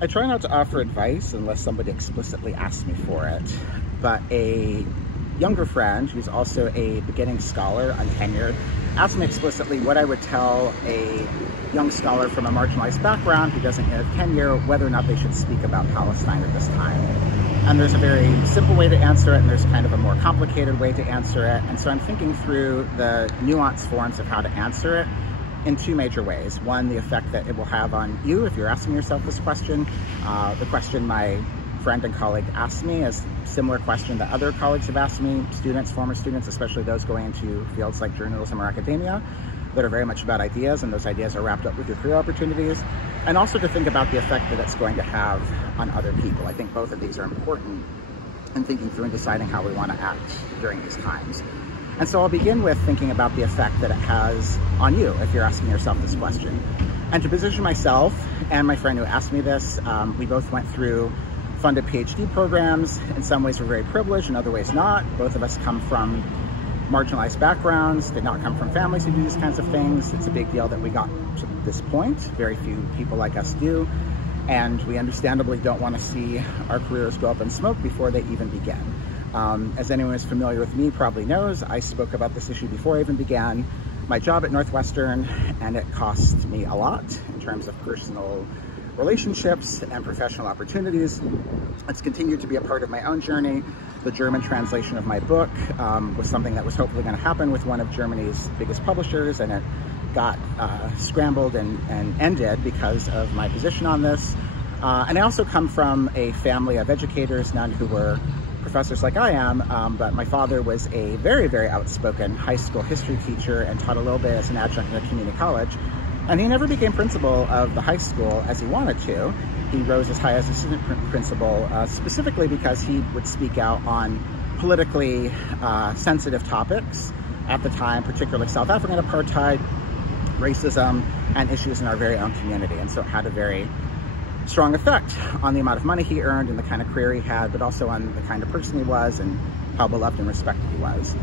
I try not to offer advice unless somebody explicitly asks me for it, but a younger friend who's also a beginning scholar, untenured, asked me explicitly what I would tell a young scholar from a marginalized background who doesn't have tenure, whether or not they should speak about Palestine at this time. And there's a very simple way to answer it, and there's kind of a more complicated way to answer it. And so I'm thinking through the nuanced forms of how to answer it in two major ways. One, the effect that it will have on you if you're asking yourself this question. The question my friend and colleague asked me is a similar question that other colleagues have asked me, students, former students, especially those going into fields like journalism or academia, that are very much about ideas, and those ideas are wrapped up with your career opportunities. And also to think about the effect that it's going to have on other people. I think both of these are important in thinking through and deciding how we want to act during these times. And so I'll begin with thinking about the effect that it has on you if you're asking yourself this question. And to position myself and my friend who asked me this, we both went through funded PhD programs. In some ways we're very privileged, in other ways not. Both of us come from marginalized backgrounds, did not come from families who do these kinds of things. It's a big deal that we got to this point. Very few people like us do. And we understandably don't want to see our careers go up in smoke before they even begin. As anyone who's familiar with me probably knows, I spoke about this issue before I even began my job at Northwestern, and it cost me a lot in terms of personal relationships and professional opportunities. It's continued to be a part of my own journey. The German translation of my book was something that was hopefully going to happen with one of Germany's biggest publishers, and it got scrambled and ended because of my position on this. And I also come from a family of educators, none who were professors like I am, but my father was a very, very outspoken high school history teacher and taught a little bit as an adjunct at a community college. And he never became principal of the high school as he wanted to. He rose as high as assistant principal, specifically because he would speak out on politically sensitive topics at the time, particularly South African apartheid, racism, and issues in our very own community. And so it had a very strong effect on the amount of money he earned and the kind of career he had, but also on the kind of person he was and how beloved and respected he was.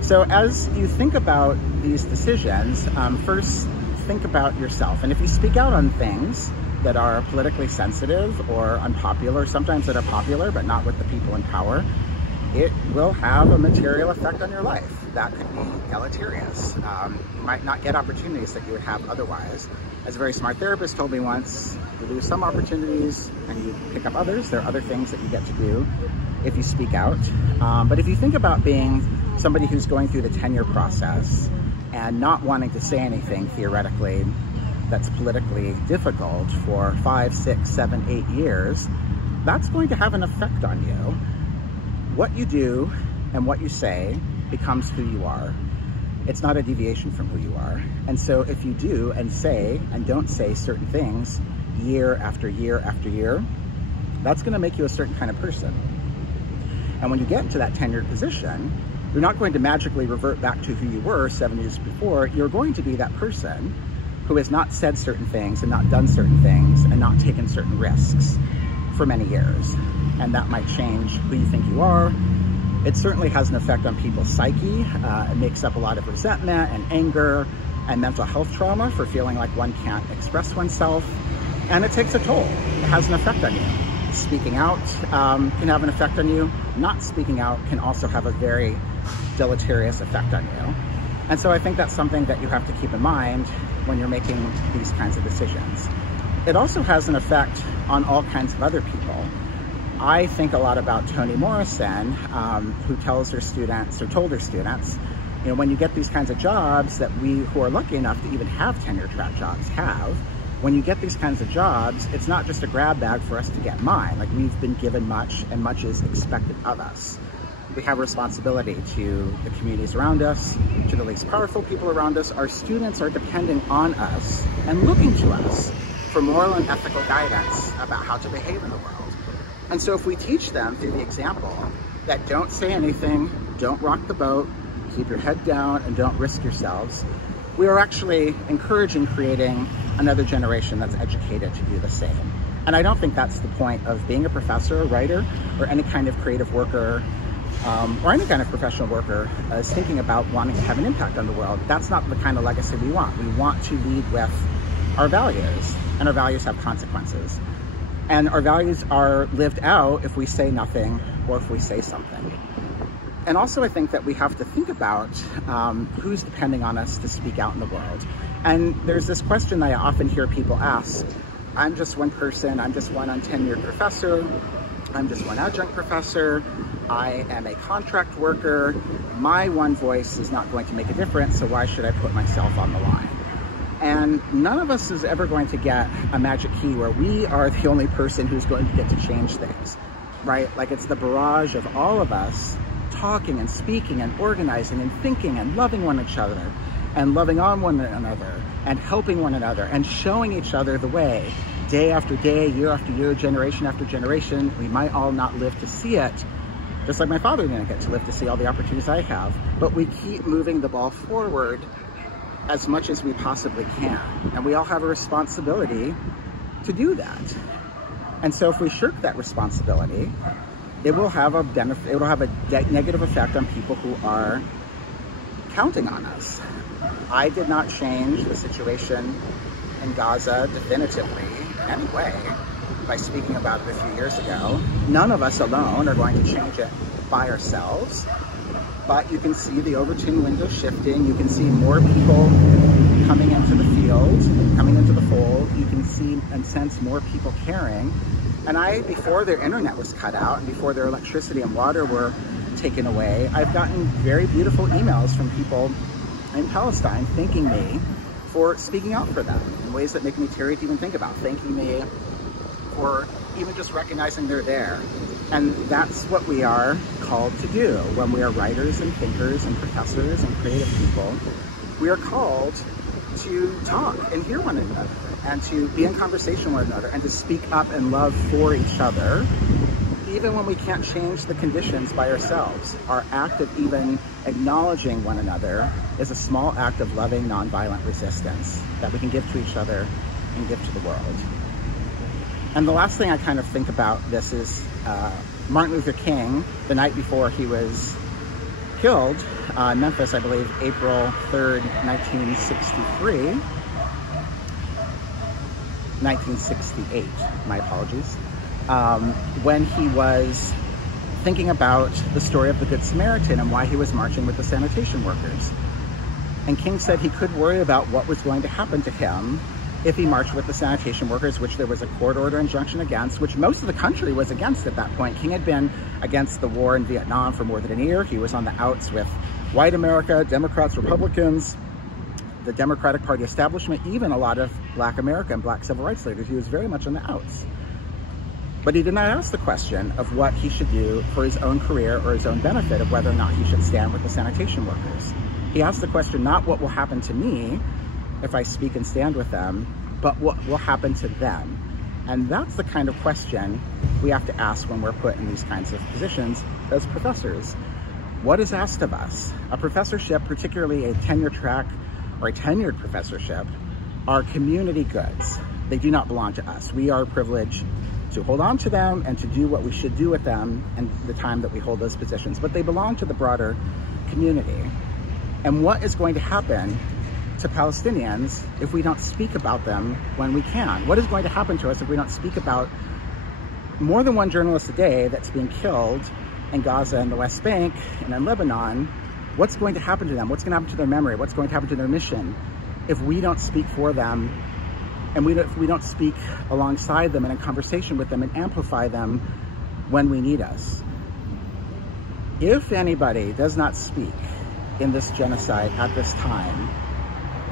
So as you think about these decisions, first think about yourself. And if you speak out on things that are politically sensitive or unpopular, sometimes that are popular but not with the people in power, it will have a material effect on your life. That could be deleterious. You might not get opportunities that you would have otherwise. As a very smart therapist told me once, you lose some opportunities and you pick up others. There are other things that you get to do if you speak out. But if you think about being somebody who's going through the tenure process and not wanting to say anything theoretically that's politically difficult for 5, 6, 7, 8 years, that's going to have an effect on you. What you do and what you say becomes who you are. It's not a deviation from who you are. And so if you do and say and don't say certain things year after year after year, that's going to make you a certain kind of person. And when you get into that tenured position, you're not going to magically revert back to who you were 7 years before. You're going to be that person who has not said certain things and not done certain things and not taken certain risks for many years. And that might change who you think you are. It certainly has an effect on people's psyche. It makes up a lot of resentment and anger and mental health trauma for feeling like one can't express oneself. And it takes a toll. It has an effect on you. Speaking out can have an effect on you. Not speaking out can also have a very deleterious effect on you. And so I think that's something that you have to keep in mind when you're making these kinds of decisions. It also has an effect on all kinds of other people. I think a lot about Toni Morrison, who tells her students, or told her students, you know, when you get these kinds of jobs that we who are lucky enough to even have tenure track jobs have, when you get these kinds of jobs, it's not just a grab bag for us to get mine. Like, we've been given much and much is expected of us. We have a responsibility to the communities around us, to the least powerful people around us. Our students are depending on us and looking to us for moral and ethical guidance about how to behave in the world. And so if we teach them through the example that don't say anything, don't rock the boat, keep your head down, and don't risk yourselves, we are actually encouraging creating another generation that's educated to do the same. And I don't think that's the point of being a professor, a writer, or any kind of creative worker, or any kind of professional worker is thinking about wanting to have an impact on the world. That's not the kind of legacy we want. We want to lead with our values, and our values have consequences. And our values are lived out if we say nothing or if we say something. And also I think that we have to think about who's depending on us to speak out in the world. And there's this question that I often hear people ask: I'm just one person, I'm just one untenured professor, I'm just one adjunct professor, I am a contract worker, my one voice is not going to make a difference, so why should I put myself on the line? And none of us is ever going to get a magic key where we are the only person who's going to get to change things, right? Like, it's the barrage of all of us talking and speaking and organizing and thinking and loving one another and loving on one another and helping one another and showing each other the way day after day, year after year, generation after generation. We might all not live to see it, just like my father didn't get to live to see all the opportunities I have, but we keep moving the ball forward as much as we possibly can. And we all have a responsibility to do that. And so if we shirk that responsibility, it will have a negative effect on people who are counting on us. I did not change the situation in Gaza definitively anyway by speaking about it a few years ago. None of us alone are going to change it by ourselves. But you can see the Overton window shifting. You can see more people coming into the field, coming into the fold. You can see and sense more people caring. And before their internet was cut out and before their electricity and water were taken away, I've gotten very beautiful emails from people in Palestine thanking me for speaking out for them in ways that make me teary to even think about, thanking me for even just recognizing they're there. And that's what we are called to do when we are writers and thinkers and professors and creative people. We are called to talk and hear one another and to be in conversation with one another and to speak up in love for each other, even when we can't change the conditions by ourselves. Our act of even acknowledging one another is a small act of loving, nonviolent resistance that we can give to each other and give to the world. And the last thing I kind of think about this is Martin Luther King, the night before he was killed in Memphis, I believe, April 3rd, 1968, my apologies, when he was thinking about the story of the Good Samaritan and why he was marching with the sanitation workers. And King said he could worry about what was going to happen to him if he marched with the sanitation workers, which there was a court order injunction against, which most of the country was against at that point. King had been against the war in Vietnam for more than a year. He was on the outs with white America, Democrats, Republicans, the Democratic Party establishment, even a lot of Black America and Black civil rights leaders. He was very much on the outs. But he did not ask the question of what he should do for his own career or his own benefit of whether or not he should stand with the sanitation workers. He asked the question not what will happen to me if I speak and stand with them, but what will happen to them. And that's the kind of question we have to ask when we're put in these kinds of positions as professors. What is asked of us? A professorship, particularly a tenure track or a tenured professorship, are community goods. They do not belong to us. We are privileged to hold on to them and to do what we should do with them in the time that we hold those positions, but they belong to the broader community. And what is going to happen to Palestinians if we don't speak about them when we can? What is going to happen to us if we don't speak about more than one journalist a day that's being killed in Gaza and the West Bank and in Lebanon? What's going to happen to them? What's going to happen to their memory? What's going to happen to their mission if we don't speak for them and if we don't speak alongside them and in conversation with them and amplify them when we need us? If anybody does not speak in this genocide at this time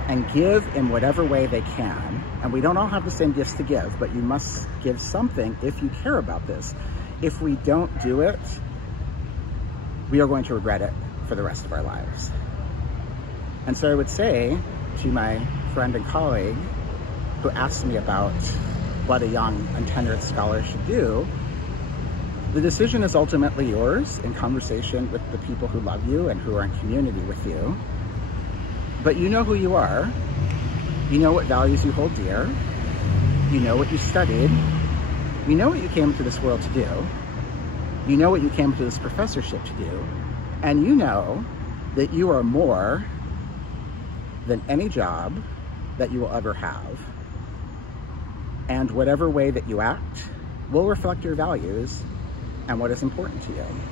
and give in whatever way they can, and we don't all have the same gifts to give, but you must give something if you care about this. If we don't do it, we are going to regret it for the rest of our lives. And so I would say to my friend and colleague who asked me about what a young untenured scholar should do, the decision is ultimately yours in conversation with the people who love you and who are in community with you. But you know who you are. You know what values you hold dear. You know what you studied. You know what you came into this world to do. You know what you came into this professorship to do. And you know that you are more than any job that you will ever have. And whatever way that you act will reflect your values and what is important to you.